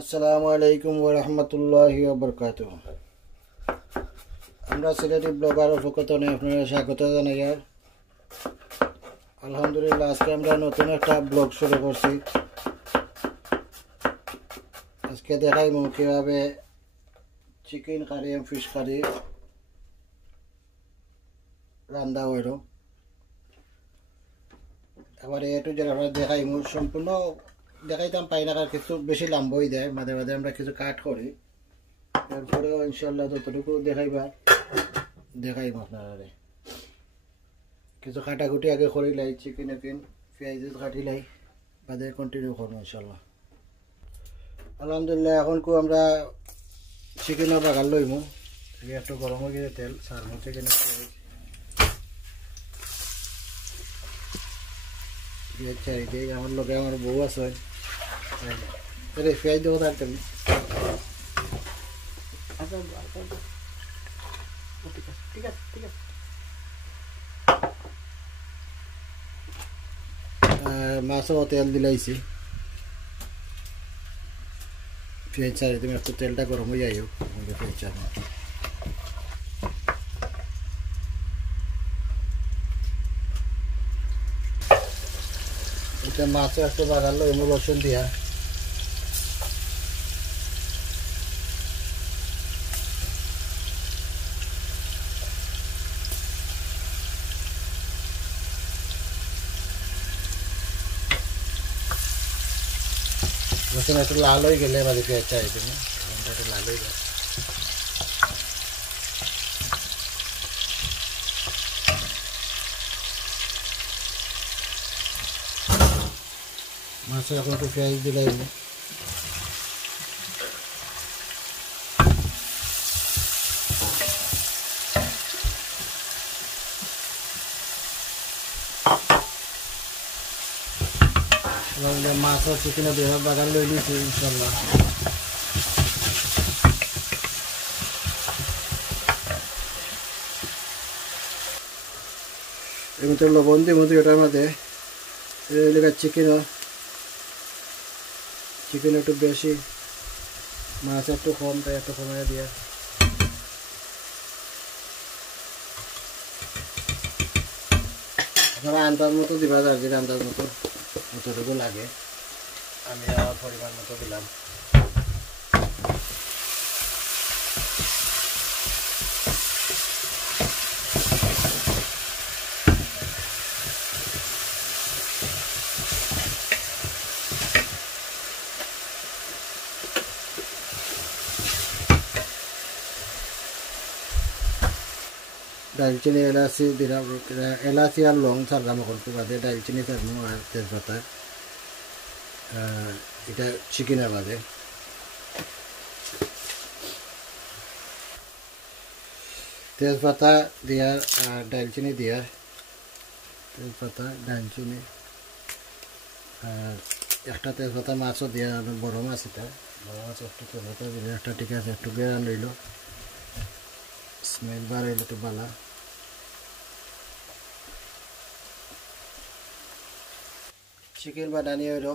আসসালামু আলাইকুম ওয়া রাহমাতুল্লাহি ওয়া বারাকাতুহু। আমরা সিলেটি ব্লগার ফকতনে আপনারা স্বাগত জানাই। আলহামদুলিল্লাহ, আজকে আমরা নতুন একটা ব্লগ শুরু করছি। আজকে দেখাইমু কিভাবে চিকেন কারি এবং ফিশ কারি রান্না হইল। এবারে একটু যেটা আমরা দেখাইমু, সম্পূর্ণ দেখাইতাম পাই না, কিছু বেশি লম্বই দেয়, মাঝে মাঝে আমরা কিছু কাট করি। এরপরেও ইনশাল্লাহ যতটুকু দেখাইব আপনারা। কিছু কাটাকুটি আগে করি লাই, চিকেন পেঁয়াজ কাটি লাই, বাদে কন্টিনিউ করবো ইনশাল্লাহ। আলহামদুলিল্লাহ, এখন আমরা চিকেনের বাগান লইমু। একটু গরম হয়ে গেছে তেল, সারমু চিকেনের পেঁয়াজ চারিদিকে। আমার লগে আমার বউ আছে, পেঁয়াজ দেবো তার তেল। ঠিক আছে ঠিক আছে। মাছও তেল দিলাইছি, পেঁয়াজ চারি তুমি একটু তেলটা গরম হয়ে যাই হোক। পেঁয়াজ চারি এটা মাছও একটু বাগালো এমন রসুন দিয়া। রসুন একটু লাল হয়ে গেলে বাদে পেঁয়াজ চাই তুমি একটু লাল হয়ে যায়। মাছে এখন একটু পেঁয়াজ দিলাই, মাছ আর চিকেনের দুই বাগান লই নিয়েছি ইনশাল্লাহ। এর মধ্যে লবণ দিয়ে মধ্যে এটার মধ্যে চিকেন একটু বেশি, মাছ একটু কম, তাই একটু কমাই দিয়া। আপনারা আন্দাজ মতো দিবা, যার যেটা আন্দাজ মতো যতটুকু লাগে। আমি আমার পরিমাণ মতো দিলাম। দালচিনি এলাচি দিলাম, এলাচি আর লং ছাড়লাম অল্প, বাদে দালচিনি ছাড়লাম আর তেজপাতা। এটা চিকেনের বাদে তেজপাতা দিয়া আর দালচিনি দিয়া, তেজপাতা দালচিনি আর একটা তেজপাতা মাছও দিয়া, বড় মাছ এটা, বড় মাছ একটু তেজপাতা দিলে একটা ঠিক আছে, একটু বেড়ান লইল, স্মেল বার হইলে তো বালা। চিকেন বানানি হইল,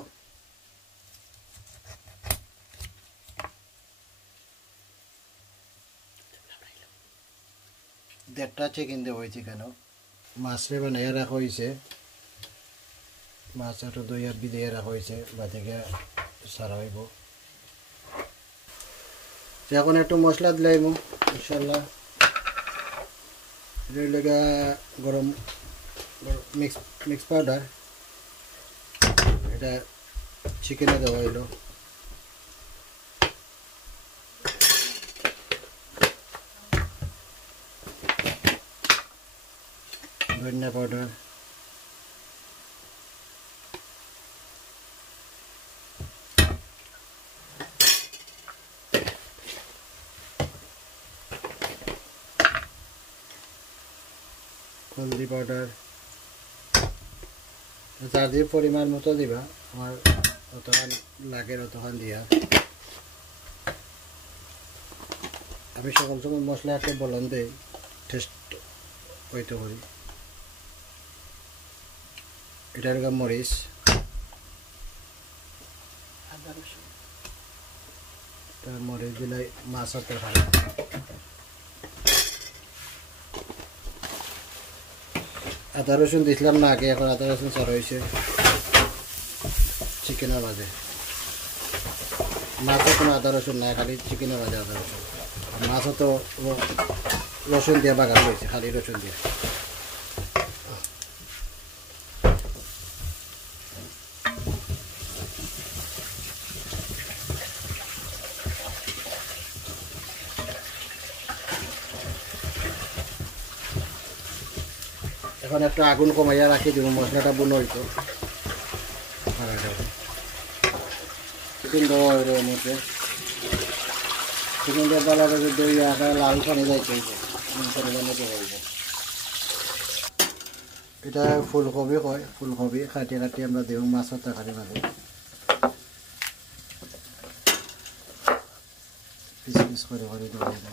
দেড়টা চিকেন দেওয়া হয়েছে। কেন মাছরে বানাইয়া রাখা হয়েছে, মাছ একটু দই আর বিদিয়ে রাখা হয়েছে, বাদিকে সারা হইব। এখন একটু মশলা দিলাইব ইনশাল্লাহ। লেগা গরম মিক্স পাউডার, এটা চিকেনে দেওয়া হইল। ধনিয়া পাউডার, হলদি পাউডার, যার যে পরিমাণ মতো দিবা, আমার অতখান লাগে অতখান দিয়া। আমি সকল সময় মশলা একটা বলন দেই, টেস্ট হইতে করি। এটার মরিচ, মরিচ দিলে মাছ হতে পারে আদা রসুন দিছিলাম না আগে এখন আদা রসুন চার হয়েছে চিকেনের মাঝে মাছে কোনো আদা রসুন নাই খালি চিকেনের মাঝে আদা রসুন আর মাছও তো রসুন দিয়ে বাগান হয়েছে খালি রসুন দিয়ে এখন একটু আগুন কমাইয়া রাখি দিব মশলাটা বুনো হইতো চিকেন দেওয়া হইল এর মধ্যে চিকেন দিয়ে বলা হবে দই আদা লাল পানি যাইতে হইব এটা ফুলকপি কয় ফুলকপি কাটি কাটি আমরা দেব মাছের তরকারি মাঝে পিস পিস করে করে দেওয়া হইব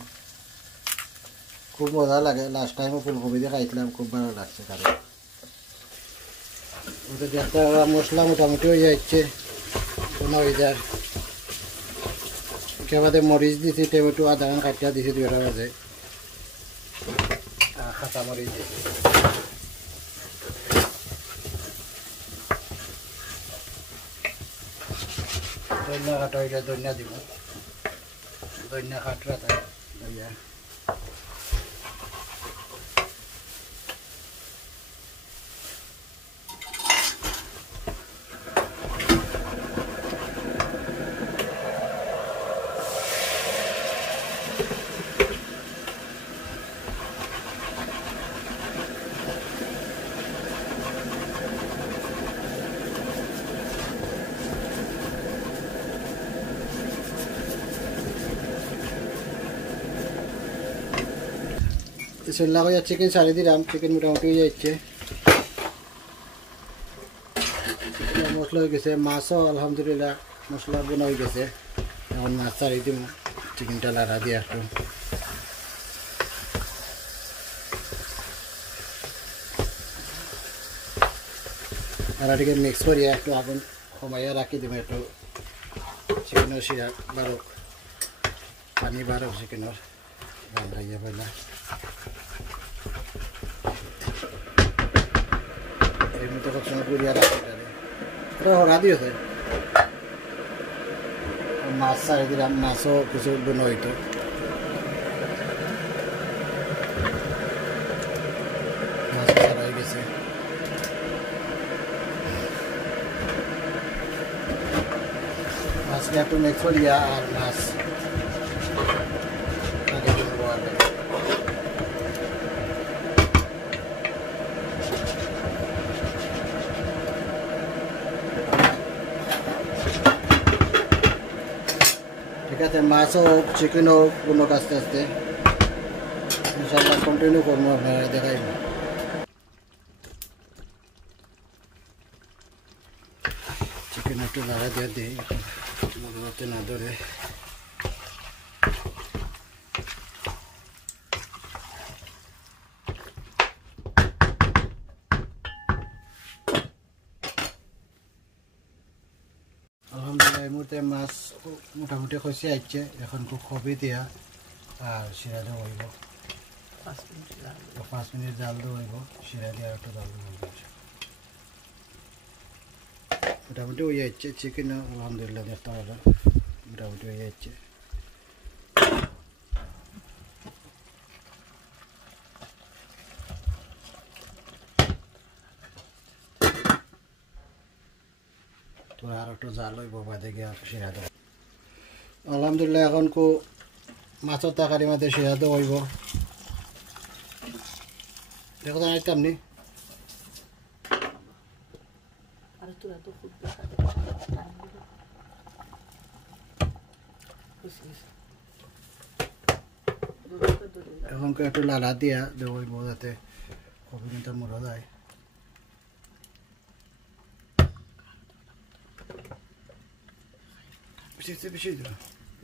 খুব মজা লাগে লাস্ট টাইমও ফুলকপি দিয়ে খাইছিলাম খুব ভালো লাগছে কারণ ওটা একটা মশলা মোটামুটি হয়ে যাচ্ছে কোনো হয়ে যায় কেবাদে মরিচ দিছি টমেটো আদা কাটিয়া দিছি দুইটা বাজে কাঁচা মরিচ দিছি ধনিয়া কাটা হইলে ধনিয়া দিব ধনিয়া কাটরা তাই ধনিয়া সেল্লা হয়ে চিকেন ছাড়ি দিলাম চিকেন মোটামুটি হয়ে যাচ্ছে মশলা হয়ে গেছে মাছও আলহামদুলিল্লাহ মশলা বোনা হয়ে গেছে এখন মাছ ছাড়ি দিব চিকেনটা লাড়া দিয়ে একটু লাড়াটিকে মিক্স করিয়া একটু আগুন কমাইয়া রাখি দিব একটু চিকেনের শিরা বারো পানি বারো চিকেনের গান খাইয়া পাইলা এমনিতে সবসময় পুরিয়া রাখি ওটা হরা দিয়েছে মাছ ছাড়ি দিলাম মাছও কিছু বোনা হইতো মাছ ছাড়া হয়ে গেছে মাছকে একটু মিক্স করিয়া আর মাছ ঠিক আছে মাছও হোক চিকেন হোক কোনো আস্তে আস্তে ইনশাল্লাহ কন্টিনিউ করবো আপনারা দেখাইব চিকেন একটু লাগা দিয়ে দিই মধ্যে না ধরে আলহামদুলিল্লাহ এই মুহূর্তে মাছ মোটামুটি খসে আসছে এখন খুব কপি দিয়া আর শিরা দেওয়া হইব 5 মিনিট জাল দেওয়া হইব শিরা দিয়ে একটু জাল দেওয়া হইব মোটামুটি হয়ে যাচ্ছে চিকেন আলহামদুলিল্লাহ দেখতে পারলাম মোটামুটি হয়ে যাচ্ছে আর একটু জাল হইব বাদে গিয়ে শিরা দেওয়া আলহামদুলিল্লাহ এখন কো মাছের তরকারি মধ্যে শিরা দেওয়া হইব দেখো জানাইতাম নি এখন একটু লালা দিয়া দেওয়া হইব যাতে কপিটা মরা যায়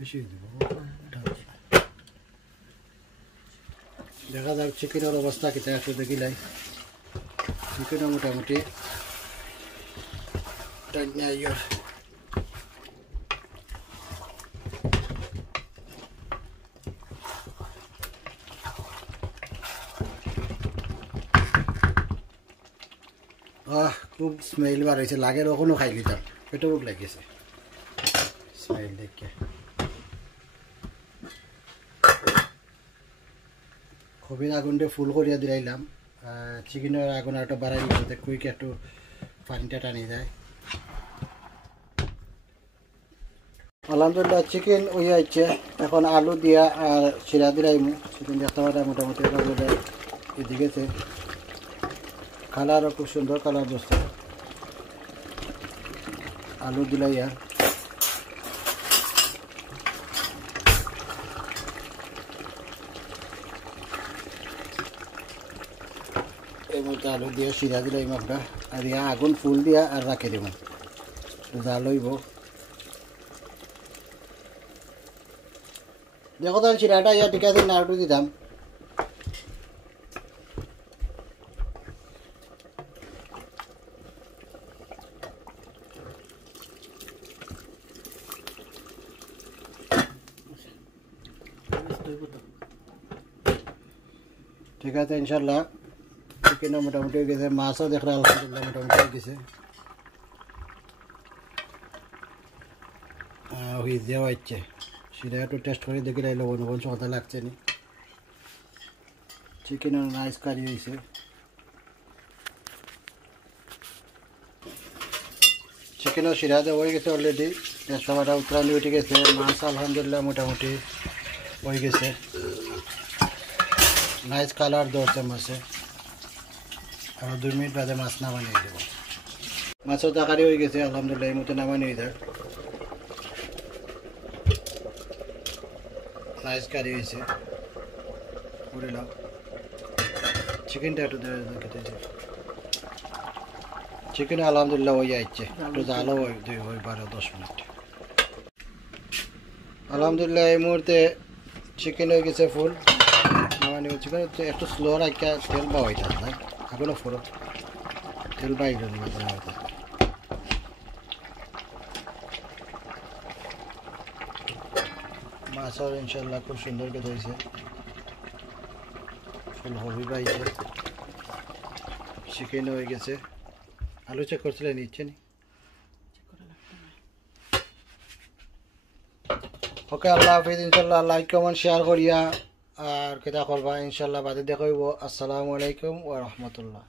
বেশি দিব দেখা যাক চিকেনের অবস্থা কিতা একটু দেখিলাই চিকেনও মোটামুটি খুব স্মেল বার হয়েছে, লাগে ওখানেও খাই দিতাম, পেটে বুক লাগিয়েছে স্মেল দেখে। কবির আগুনটা ফুল করিয়া দিলাইলাম, চিকেনের আগুন একটা বাড়াই দিতে কুইক একটু পানিটা টানিয়ে যায়। আলহামদুলিল্লাহ চিকেন ওই আছে, এখন আলু দিয়া আর চিরা দিলাইম। চিকেন দেখতে পারে মোটামুটি এদিকে কালারও খুব সুন্দর কালার বসছে। আলু দিলাইয়া এই মধ্যে আলু দিয়ে চিরা দিলাইম একটা, আর ইয়া আগুন ফুল দিয়া আর রাখে দিব, জাল হইব। দেখো তাহলে চিরাটা ইয়া ঠিক আছে না, একটু দিতাম। ঠিক আছে ইনশাল্লাহ চিকেনও মোটামুটি হয়ে গেছে, মাছও দেখলে আলহামদুলিল্লাহ মোটামুটি হয়ে গেছে। হুইজ দেওয়া হচ্ছে, সেটা একটু টেস্ট করে দেখি লবণ লবণ কথা লাগছে নি। চিকেনও নাইস কারি হয়েছে। চিকেনও শিরা দেওয়া হয়ে গেছে অলরেডি, সবাটা উত্তরানি উঠে গেছে। মাছ আলহামদুলিল্লাহ মোটামুটি হয়ে গেছে, নাইস কালার ধরছে মাছে। আর 2 মিনিট বাদে মাছ নামানি হয়ে যাবো। মাছও তরকারি হয়ে গেছে আলহামদুলিল্লাহ, এই মতো নামানি হয়ে যায়। নাইস কারি হয়েছে, উড়িলাম চিকেনটা একটু খেতে। চিকেন আলহামদুলিল্লাহ হয়ে যাচ্ছে, একটু জালও হয় 12-10 মিনিট। আলহামদুলিল্লাহ এই মুহূর্তে চিকেন হয়ে গেছে ফুল নামানি। চিকেন একটু স্লো রাখা তেল বা হয়ে থাকে না, এখনো ফোড়ো তেল বাইর মাছও ইনশাল্লাহ খুব সুন্দর করে হয়েছে, ফুল হবি পাইছে। চিকেন হয়ে গেছে, আলু চেক করছিলেন নিচ্ছে নি। ওকে আল্লাহ হাফিজ, ইনশাল্লাহ লাইক কমেন্ট শেয়ার করিয়া আর কেটা করবা ইনশাল্লাহ বাদে দেখাইব। আসসালামু আলাইকুম ওয়া রাহমাতুল্লাহ।